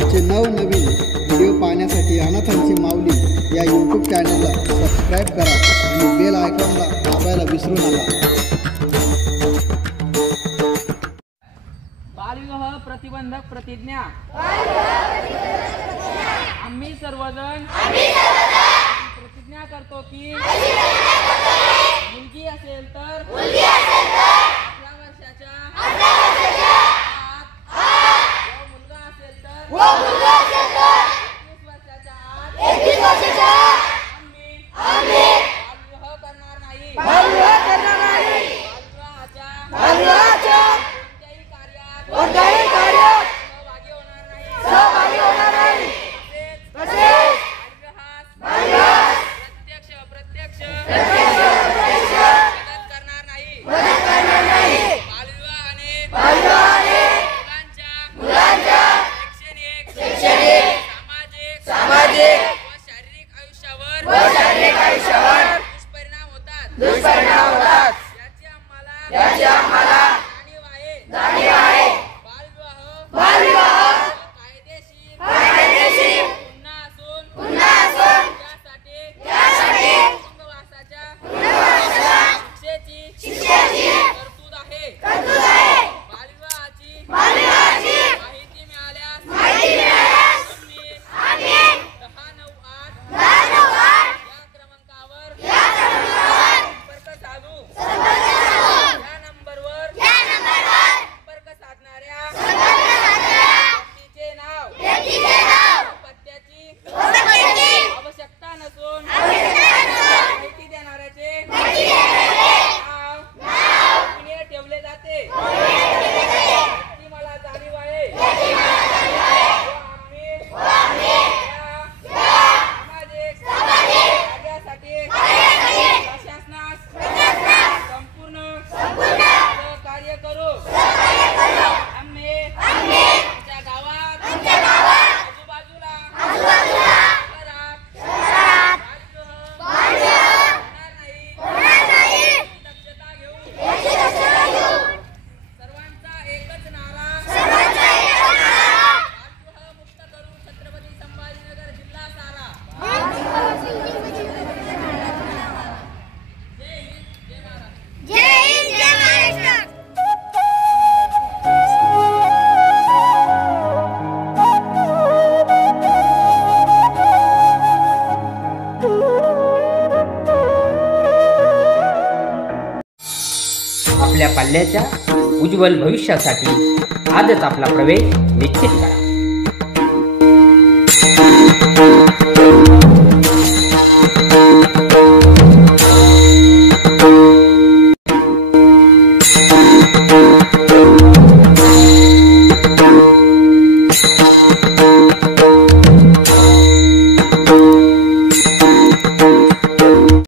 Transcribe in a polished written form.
आमचे नवनवीन व्हिडिओ पाहण्यासाठी अनाथांची माऊली या यूट्यूब चॅनलला सबस्क्राईब करा आणि बेल आयकॉनला दाबायला विसरू नका. बालविवाह प्रतिबंधक प्रतिज्ञा. आम्ही सर्वजण प्रतिज्ञा करतो की मुलगी असेल तर 18 वर्षाच्या आत, मुलगा असेल तर 21 वर्षाच्या आत आम्ही बालविवाह करणार नाही. बालविवाहाच्या कोणत्याही कार्यात सहभागी होणार नाही. तसेच बालविवाहास प्रत्यक्ष अप्रत्यक्ष मदत करणार नाही. बालविवाहाने मुलांच्या शैक्षणिक, सामाजिक व शारीरिक आयुष्यावर दुष्परिणाम होतात. याची आम्हाला जाणीव आहे. बालविवाह कायदेशीर गुन्हा असून त्यासाठी तुरुंगवासाच्या शिक्षेची तरतूद आहे. बालविवाहाची माहिती मिळाल्यास आम्ही 1098 या क्रमांकावर संपर्क साधू. या नंबरवर संपर्क साधणाऱ्या व्यक्तीचे नाव, पत्त्याची आवश्यकता नसून माहिती देणाऱ्याचे नाव गोपनीय ठेवले जाते. याची मला जाणीव आहे. आम्ही सामाजिक कार्यासाठी प्रशासनास संपूर्ण सहकार्य करू. आम्ही आमच्या गावात आजूबाजूला शहरात बालविवाह होणार नाही याची दक्षता घेऊ. सर्वांचा एकच नारा, बालविवाह मुक्त करू. छत्रपती संभाजीनगर जिल्हा सारा. जय हिंद, जय महाराष्ट्र. आपल्या पाल्याच्या उज्ज्वल भविष्यासाठी आजच आपला प्रवेश निश्चित करा.